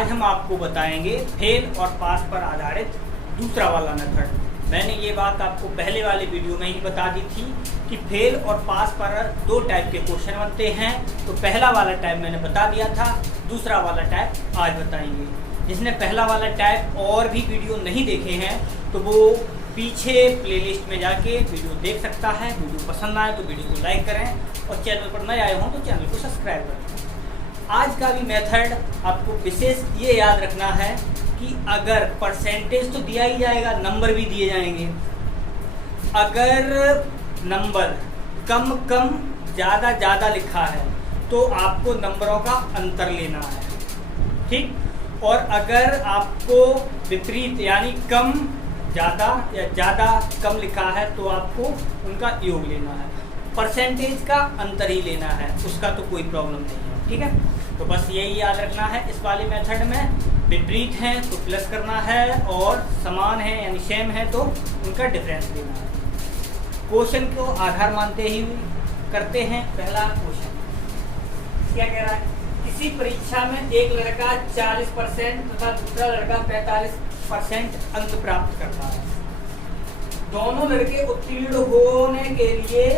आज हम आपको बताएंगे फेल और पास पर आधारित दूसरा वाला मेथड। मैंने ये बात आपको पहले वाले वीडियो में ही बता दी थी कि फेल और पास पर दो टाइप के क्वेश्चन बनते हैं। तो पहला वाला टाइप मैंने बता दिया था, दूसरा वाला टाइप आज बताएंगे। जिसने पहला वाला टाइप और भी वीडियो नहीं देखे हैं तो वो पीछे प्लेलिस्ट में जाके वीडियो देख सकता है। वीडियो पसंद आए तो वीडियो को लाइक करें और चैनल पर नए आए हों तो चैनल को सब्सक्राइब करें। आज का भी मेथड आपको विशेष ये याद रखना है कि अगर परसेंटेज तो दिया ही जाएगा, नंबर भी दिए जाएंगे। अगर नंबर कम कम ज़्यादा ज़्यादा लिखा है तो आपको नंबरों का अंतर लेना है, ठीक। और अगर आपको विपरीत यानी कम ज़्यादा या ज़्यादा कम लिखा है तो आपको उनका योग लेना है। परसेंटेज का अंतर ही लेना है, उसका तो कोई प्रॉब्लम नहीं है, ठीक है। तो बस यही याद रखना है इस वाले मेथड में। विपरीत है तो प्लस करना है और समान है यानी सेम है तो उनका डिफरेंस लेना है। क्वेश्चन को आधार मानते ही करते हैं। पहला क्वेश्चन क्या कह रहा है, किसी परीक्षा में एक लड़का 40% तथा दूसरा लड़का 45% अंक प्राप्त करता है। दोनों लड़के उत्तीर्ण होने के लिए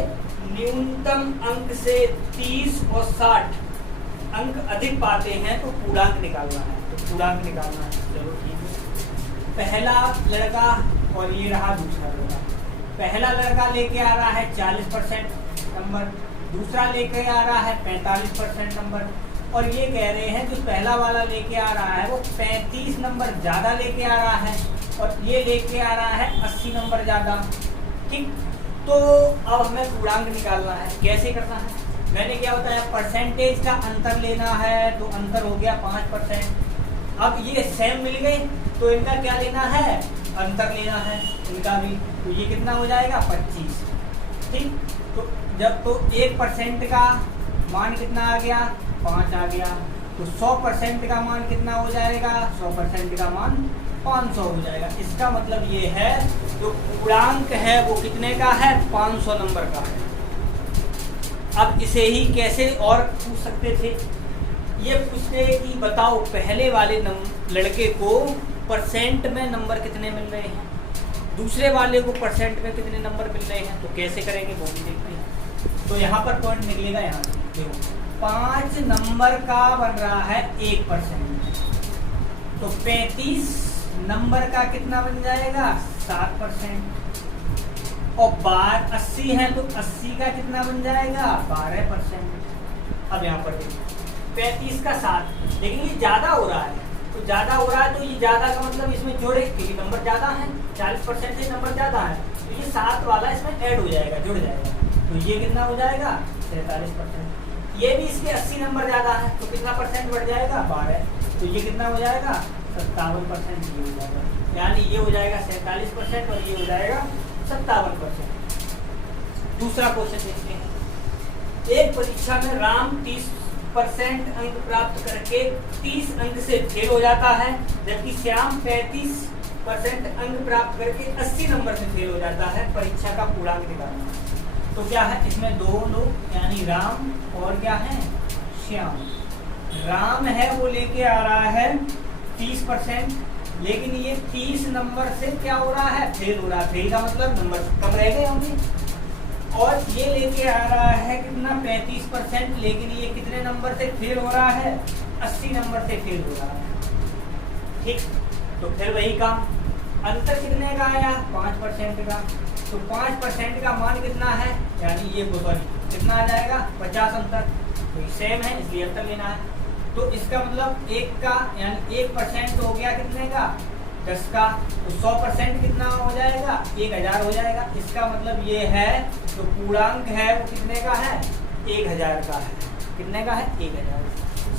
न्यूनतम अंक से 30 और 60 अंक अधिक पाते हैं तो पूर्णांक निकालना है। तो पूर्णांक निकालना है, चलो ठीक है। पहला लड़का और ये रहा दूसरा लड़का। पहला लड़का लेके आ रहा है 40% नंबर, दूसरा लेके आ रहा है 45% नंबर। और ये कह रहे हैं जो पहला वाला लेके आ रहा है वो 35 नंबर ज़्यादा लेके आ रहा है और ये लेके आ रहा है 80 नंबर ज़्यादा, ठीक। तो अब हमें पूर्णांक निकालना है। कैसे करना है, मैंने क्या बताया, परसेंटेज का अंतर लेना है। तो अंतर हो गया 5%। अब ये सेम मिल गए तो इनका क्या लेना है, अंतर लेना है इनका भी। तो ये कितना हो जाएगा 25, ठीक। तो जब तो 1% का मान कितना आ गया, 5 आ गया। तो 100% का मान कितना हो जाएगा, 100% का मान 500 हो जाएगा। इसका मतलब ये है जो पूर्णांक है वो कितने का है, 500 नंबर का है। अब इसे ही कैसे और पूछ सकते थे, ये पूछते कि बताओ पहले वाले लड़के को परसेंट में नंबर कितने मिल रहे हैं, दूसरे वाले को परसेंट में कितने नंबर मिल रहे हैं। तो कैसे करेंगे वो भी देखते हैं। तो यहाँ पर पॉइंट निकलेगा, यहाँ देखो 5 नंबर का बन रहा है 1%। तो 35 नंबर का कितना बन जाएगा, 7%। और 80 है तो 80 का कितना बन जाएगा, 12%। अब यहाँ पर देखिए 35 का 7, लेकिन ये ज़्यादा हो रहा है। तो ज़्यादा हो रहा है तो ये ज़्यादा का मतलब इसमें जोड़े, क्योंकि नंबर ज़्यादा है, 40% से नंबर ज़्यादा है तो ये 7 वाला इसमें ऐड हो जाएगा, जुड़ जाएगा। तो ये कितना हो जाएगा, 43%। ये भी इसके 80 नंबर ज़्यादा है तो कितना परसेंट बढ़ जाएगा, 12। तो ये कितना हो जाएगा, 57% ये हो जाएगा। यानी ये हो जाएगा 47% और ये हो जाएगा 57%। दूसरा क्वेश्चन देखते हैं। एक परीक्षा में राम 30% अंक प्राप्त करके 30 अंक से फेल हो जाता है, जबकि श्याम 35% अंक प्राप्त करके 80 नंबर से फेल हो जाता है। परीक्षा का पूर्णांक निकालना। तो क्या है, इसमें दो लोग यानी राम और क्या है, श्याम। राम है वो लेके आ रहा है 30%, लेकिन ये 30 नंबर से क्या हो रहा है, फेल हो रहा है। फेल का मतलब नंबर कम रह गए होंगे। और ये लेके आ रहा है कितना, 35%, लेकिन ये कितने नंबर से फेल हो रहा है, 80 नंबर से फेल हो रहा है, ठीक। तो फिर वही काम, अंतर कितने का आया, 5% का। तो 5% का मान कितना है, यानी ये कितना आ जाएगा, 50 अंतर। तो सेम है इसलिए अंतर लेना है। तो इसका मतलब 1 का यानी 1% हो गया कितने का, 10 का। तो 100% कितना हो जाएगा, 1000 हो जाएगा। इसका मतलब ये है जो पूर्णांक है वो कितने का है, 1000 का है। कितने का है, 1000।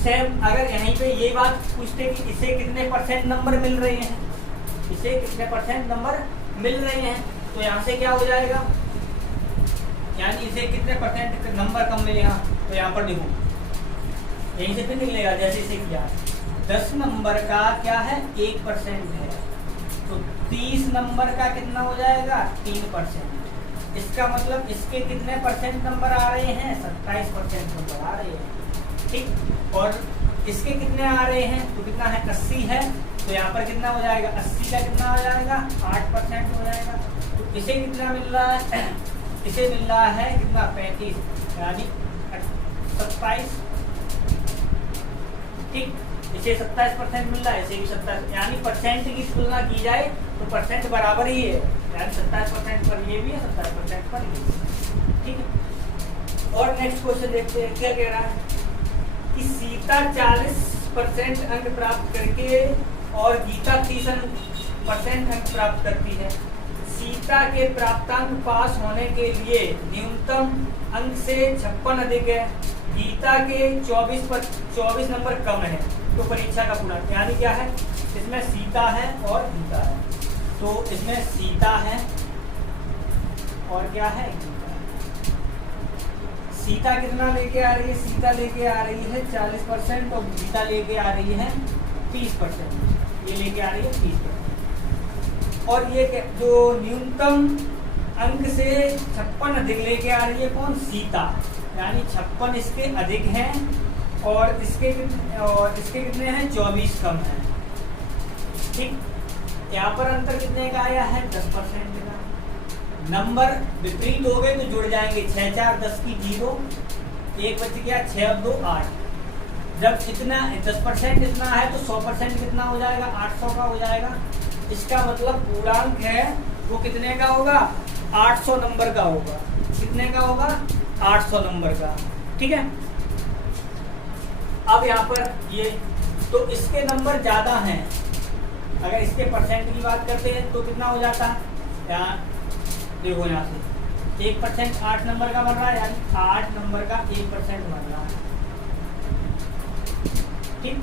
सेम अगर यहीं पे ये बात पूछते कि इसे कितने परसेंट नंबर मिल रहे हैं, इसे कितने परसेंट नंबर मिल रहे हैं, तो यहाँ से क्या हो जाएगा, यानी इसे कितने परसेंट नंबर कम मिलेगा। तो यहाँ पर देखो यहीं से फिर निकलेगा जैसे इसे किया। 10 नंबर का क्या है, 1% है। तो 30 नंबर का कितना हो जाएगा, 3%। इसका मतलब इसके कितने परसेंट नंबर आ रहे हैं, 27% नंबर आ रहे हैं, ठीक। और इसके कितने आ रहे हैं, तो कितना है 80 है, तो यहाँ पर कितना हो जाएगा 80 का कितना हो जाएगा 8% हो जाएगा। तो इसे कितना मिल रहा है, इसे मिल रहा है कितना 35 यानी 27, ठीक, इसे 27% मिल रहा है, इसे भी 27, यानी परसेंट की तुलना की जाए तो परसेंट बराबर ही है, यानी 27% पर ये भी है 27% पर ये भी, ठीक है। और नेक्स्ट क्वेश्चन देखते हैं क्या कह रहा है कि सीता 40% अंक प्राप्त करके और गीता 30% अंक प्राप्त करती है। सीता के प्राप्तांक पास होने के लिए न्यूनतम अंक से 56 अधिक है, गीता के 24 नंबर कम है, तो परीक्षा का पूरा यानी क्या है, इसमें सीता है और गीता है, तो इसमें सीता है और क्या है गीता है। सीता कितना लेके आ रही है, सीता लेके आ रही है 40% और गीता लेके आ रही है 30%, ये लेके आ रही है 30%। और ये जो न्यूनतम अंक से 56 अधिक लेके आ रही है कौन, सीता, यानी 56 इसके अधिक हैं और इसके कितने हैं 24 कम है, ठीक। यहाँ पर अंतर कितने का आया है 10% का। नंबर विपरीत हो गए तो जुड़ जाएंगे, 6 4 10 की 0, 1 बच गया 6 और 2 8। जब इतना 10% इतना है तो 100% कितना हो जाएगा 800 का हो जाएगा। इसका मतलब पूर्णांक है वो कितने का होगा 800 नंबर का होगा, कितने का होगा 800 नंबर का, ठीक है। अब यहाँ पर ये तो इसके नंबर ज्यादा हैं, अगर इसके परसेंट की बात करते हैं तो कितना हो जाता है, यहाँ देखो यहाँ से 1% 8 नंबर का बन रहा है, यानी 8 नंबर का 1% बन रहा है, ठीक।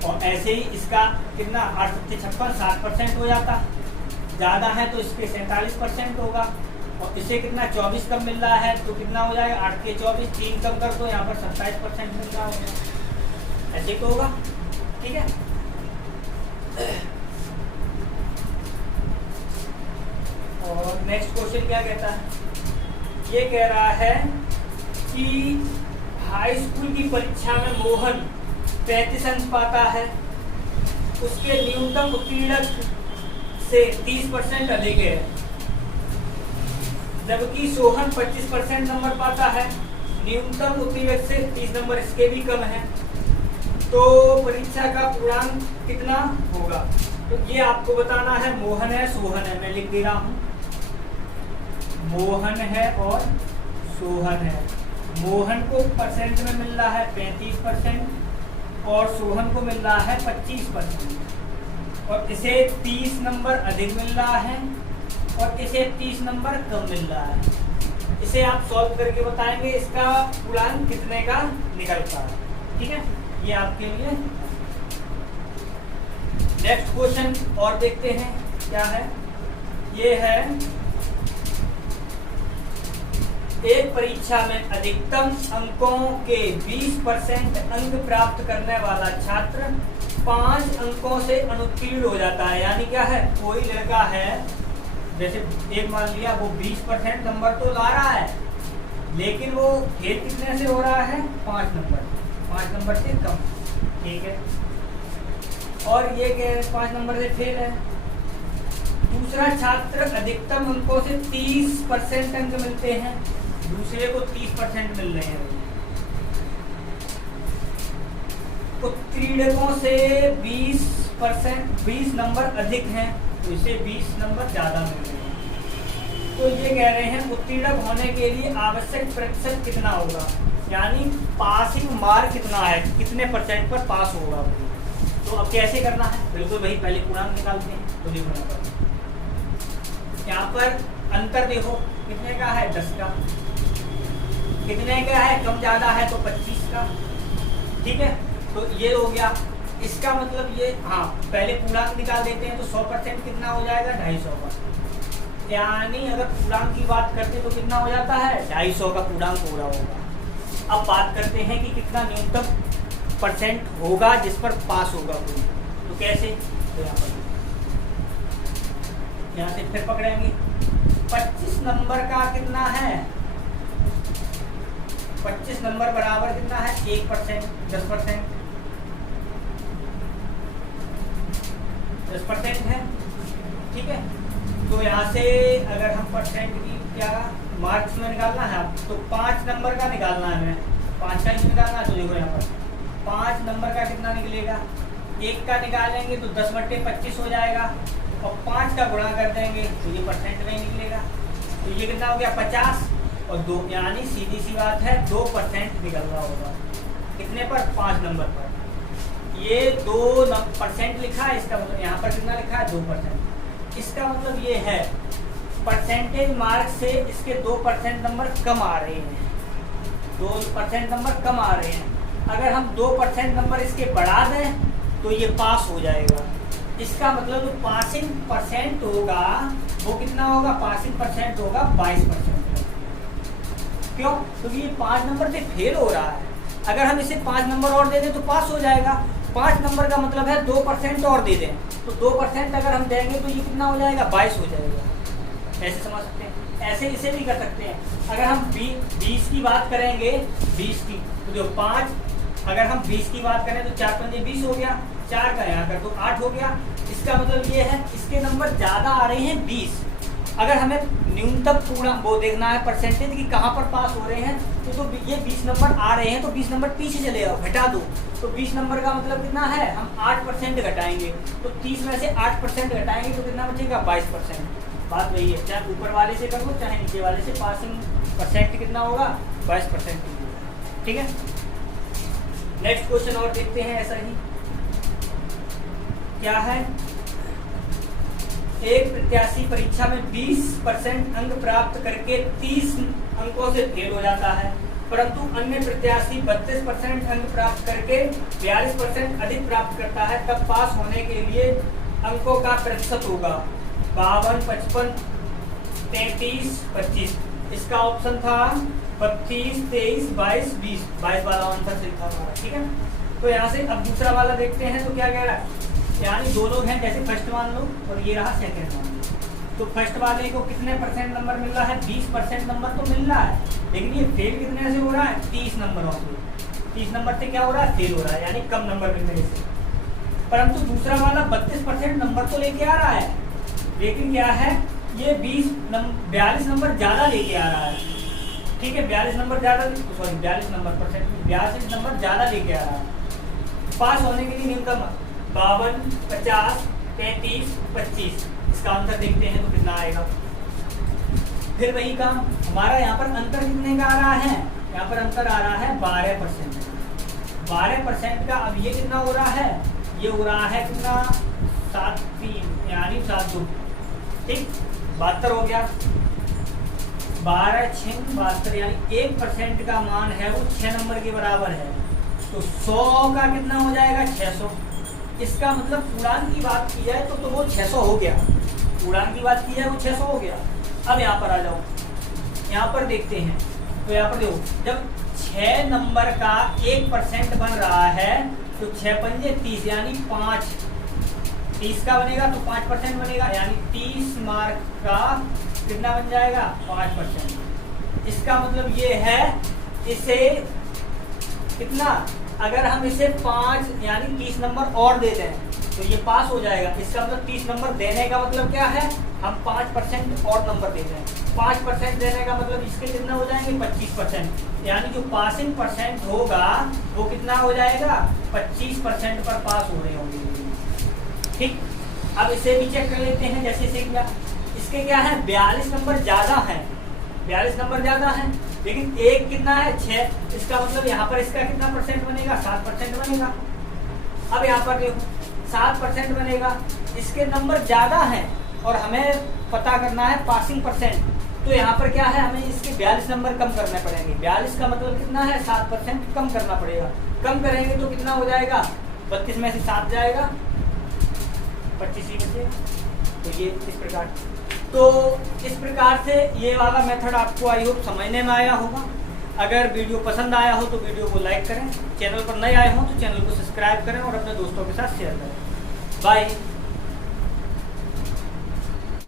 और ऐसे ही इसका कितना 8 7 56 7% हो जाता, ज्यादा है तो इसके 47% होगा, और इसे कितना 24 कम मिल रहा है तो कितना हो जाएगा 8 के 24, 3 कम कर दो यहाँ पर 27% मिल रहा होगा, ऐसे तो होगा, ठीक है। और नेक्स्ट क्वेश्चन क्या कहता है, ये कह रहा है कि हाई स्कूल की परीक्षा में मोहन 35 अंक पाता है, उसके न्यूनतम उत्तीर्णक से 30% अधिक है, जबकि सोहन 25% नंबर पाता है, न्यूनतम उत्तीर्णक से 30 नंबर इसके भी कम है, तो परीक्षा का पूर्णांक कितना होगा। तो ये आपको बताना है, मोहन है सोहन है, मैं लिख दे रहा हूं, मोहन है और सोहन है। मोहन को परसेंट में मिल रहा है 35% और सोहन को मिल रहा है 25%, और इसे 30 नंबर अधिक मिल रहा है और इसे 30 नंबर कम मिल रहा है। इसे आप सॉल्व करके बताएंगे इसका पूर्णांक कितने का निकलता है, ठीक है, ये आपके लिए। नेक्स्ट क्वेश्चन और देखते हैं क्या है, ये है एक परीक्षा में अधिकतम अंकों के 20% अंक प्राप्त करने वाला छात्र 5 अंकों से अनुत्तीर्ण हो जाता है, यानी क्या है, कोई लड़का है जैसे एक मान लिया वो 20% नंबर तो ला रहा है, लेकिन वो फेल कितने से हो रहा है 5 नंबर से कम, ठीक है। और ये 5 नंबर से फेल है। दूसरा छात्र अधिकतम अंकों से 30% अंक मिलते हैं, दूसरे को 30% मिल रहे हैं। उत्तीर्णकों से 20 नंबर अधिक हैं, तो इसे 20 नंबर ज्यादा मिल रहे हैं। तो ये कह रहे हैं उत्तीर्ण होने के लिए आवश्यक प्रतिशत कितना होगा, यानी पासिंग मार्क कितना है, कितने परसेंट पर पास होगा। तो अब कैसे करना है, बिल्कुल वही पहले पूर्णांक निकालते हैं। तो देखो यहाँ पर अंतर देखो कितने का है 10 का, कितने का है कम ज्यादा है तो 25 का, ठीक है। तो ये हो गया, इसका मतलब ये, हाँ पहले पूर्णांक निकाल देते हैं तो 100% कितना हो जाएगा 250 का, यानी अगर पूर्णांक की बात करते तो कितना हो जाता है 250 का पूर्णांक हो रहा होगा। अब बात करते हैं कि कितना न्यूनतम परसेंट होगा जिस पर पास होगा कोई, तो कैसे, तो यहाँ से फिर पकड़ेंगे 25 नंबर का कितना है, 25 नंबर बराबर कितना है 1%, 10%, 10% है। ठीक है, तो यहाँ से अगर हम परसेंट की क्या मार्क्स में निकालना है तो 5 नंबर का निकालना है, हमें 5 का ही निकालना है। तो देखो यहाँ पर 5 नंबर का कितना निकलेगा, 1 का निकालेंगे तो 10/25 हो जाएगा और 5 का गुणा कर देंगे तो ये परसेंट में ही निकलेगा। तो ये कितना हो गया 50 और 2, यानी सीधी सी बात है 2% निकल रहा होगा। कितने पर, 5 नंबर पर। ये 2% लिखा है, इसका मतलब यहाँ पर कितना लिखा है 2%। इसका मतलब ये है परसेंटेज मार्क से इसके 2% नंबर कम आ रहे हैं, 2% नंबर कम आ रहे हैं। अगर हम 2% नंबर इसके बढ़ा दें तो ये पास हो जाएगा। इसका मतलब जो पासिंग परसेंट होगा वो कितना होगा, पासिंग परसेंट होगा 22%। क्यों, क्योंकि ये 5 नंबर से फेल हो रहा है। अगर हम इसे 5 नंबर और दे दें तो पास हो जाएगा। 5 नंबर का मतलब है 2% और दे दें, तो 2% अगर हम देंगे तो ये कितना हो जाएगा 22 हो जाएगा। ऐसे समझ सकते हैं, ऐसे इसे भी कर सकते हैं। अगर हम 20 की बात करेंगे, 20 की तो जो 5, अगर हम 20 की बात करें तो 4 पंजे 20 हो गया, 4 का यहाँ कर तो 8 हो गया। इसका मतलब ये है इसके नंबर ज़्यादा आ रहे हैं 20। अगर हमें न्यूनतम पूरा वो देखना है परसेंटेज कि कहाँ पर पास हो रहे हैं, तो ये 20 नंबर आ रहे हैं तो 20 नंबर पीछे चले जाओ, घटा दो। तो 20 नंबर का मतलब कितना है, हम 8% घटाएंगे, तो 30 में से 8% घटाएंगे तो कितना बचेगा 22%। बात वही है, चाहे ऊपर वाले से कर लो चाहे नीचे वाले से, पासिंग परसेंट कितना होगा 22%। ठीक है, नेक्स्ट क्वेश्चन और देखते हैं। ऐसा ही क्या है, एक प्रत्याशी परीक्षा में 20% अंक प्राप्त करके 30 अंकों से फेल हो जाता है, परंतु अन्य प्रत्याशी 32% अंक प्राप्त करके 42% अधिक प्राप्त करता है, तब पास होने के लिए अंकों का प्रतिशत होगा 52, 55, 33, 25। इसका ऑप्शन था 32, 23, 22, 20। 22 वाला आंसर सही था हमारा। ठीक है, तो यहाँ से अब दूसरा वाला देखते हैं तो क्या कह रहा है, यानी दो लोग हैं, जैसे फर्स्ट मान लो और ये रहा सेकंड मान लो। तो फर्स्ट वाले को कितने % नंबर मिल रहा है, 20% नंबर तो मिल रहा है, लेकिन ये फेल कितने से हो रहा है, 30 नंबरों से। 30 नंबर से क्या हो रहा है, फेल हो रहा है, यानी कम नंबर मिलने से। परंतु दूसरा वाला 32% नंबर तो लेके आ रहा है, लेकिन क्या है ये 42 नंबर ज़्यादा लेके आ रहा है। ठीक है, 42 नंबर ज़्यादा, सॉरी 42 नंबर परसेंट, 42 नंबर ज़्यादा लेके आ रहा है। पास होने के लिए न्यूनतम 52, 50, 33, 25। इसका आंसर देखते हैं तो कितना आएगा। फिर वही काम, हमारा यहाँ पर अंतर कितने का आ रहा है, यहाँ पर अंतर आ रहा है 12%। 12% का अब ये कितना हो रहा है, ये हो रहा है कितना 7×3 यानी 7×2। ठीक, 72 हो गया। 12×6 72, यानी 1% का मान है वो 6 नंबर के बराबर है, तो 100 का कितना हो जाएगा 600। इसका मतलब पूर्णांक की बात की जाए तो वो 600 हो गया, पूर्णांक की बात की जाए वो 600 हो गया। अब यहाँ पर आ जाओ, यहाँ पर देखते हैं तो यहाँ पर देखो, जब 6 नंबर का 1% बन रहा है तो 6 पंजे 30, यानी 5, 30 का बनेगा तो 5% बनेगा, यानी 30 मार्क का कितना बन जाएगा 5%। इसका मतलब ये है इसे कितना, अगर हम इसे 5 यानी 30 नंबर और दे दें तो ये पास हो जाएगा। इसका मतलब 30 नंबर देने का मतलब क्या है, हम 5% और नंबर दे दें। 5% देने का मतलब इसके कितना हो जाएंगे 25%, यानी जो पासिंग परसेंट होगा वो कितना हो जाएगा 25% पर पास हो रहे होंगे। ठीक, अब इसे भी चेक कर लेते हैं। जैसे इसे क्या, इसके क्या है 42 नंबर ज़्यादा है, 42 नंबर ज़्यादा है, लेकिन एक कितना है 6। इसका मतलब यहाँ पर इसका कितना % बनेगा 7% बनेगा। अब यहाँ पर देखो 7% बनेगा, इसके नंबर ज़्यादा हैं और हमें पता करना है पासिंग परसेंट, तो यहाँ पर क्या है हमें इसके 42 नंबर कम करने पड़ेंगे। 42 का मतलब कितना है 7% कम करना पड़ेगा। कम करेंगे तो कितना हो जाएगा 32 में से 7 जाएगा, 25 ही बचे। तो ये इस प्रकार से ये वाला मेथड आपको आई होप समझने में आया होगा। अगर वीडियो पसंद आया हो तो वीडियो को लाइक करें, चैनल पर नए आए हो तो चैनल को सब्सक्राइब करें और अपने दोस्तों के साथ शेयर करें। बाय।